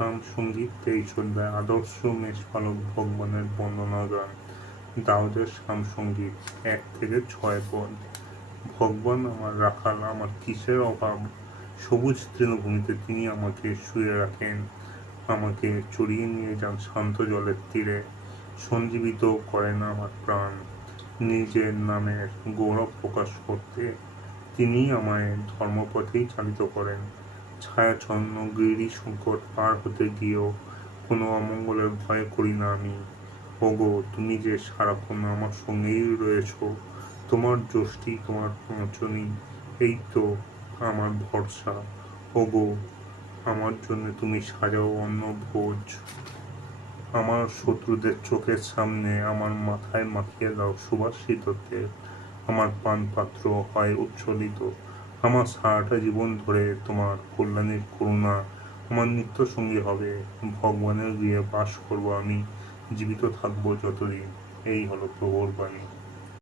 শাম সঙ্গীত এই সন্ধ্যায় আদর্শ মেষপালক ভগবানের বন্দনা গান। দাউদের শাম সঙ্গীত 1 থেকে 6 পদ। ভগবান আমার রাখাল, আমার কিসের অভাব? সবুজ তৃণভূমিতে তিনি আমাকে শুয়ে রাখেন, আমাকে চড়িয়ে নিয়ে যান শান্ত জলের তীরে, সঞ্জীবিত করেন আমার প্রাণ। নিজের নামের গৌরব প্রকাশ করতে তিনি আমায় ধর্মপথেই চালিত করেন। ছায়াচ্ছন্ন গিরি সংকট পার হতে গিয়েও কোনো অমঙ্গলের ভয় করি না আমি। ওগো, তুমি যে সারাক্ষণ আমার সঙ্গেই রয়েছ, তোমার যষ্টি, তোমার পঞ্চনী, এই তো আমার ভরসা। ওগো, আমার জন্য তুমি সাজাও অন্নভোজ, আমার শত্রুদের চোখের সামনে আমার মাথায় মাখিয়ে দাও সুবাসিত তেল, আমার পানপাত্র হয় উচ্ছ্বলিত। আমার সারাটা জীবন ধরে তোমার কল্যাণের করুণা আমার নিত্য সঙ্গী হবে। ভগবানের গৃহে বাস করবো আমি, জীবিত থাকবো যতদিন। এই হলো প্রভুর বাণী।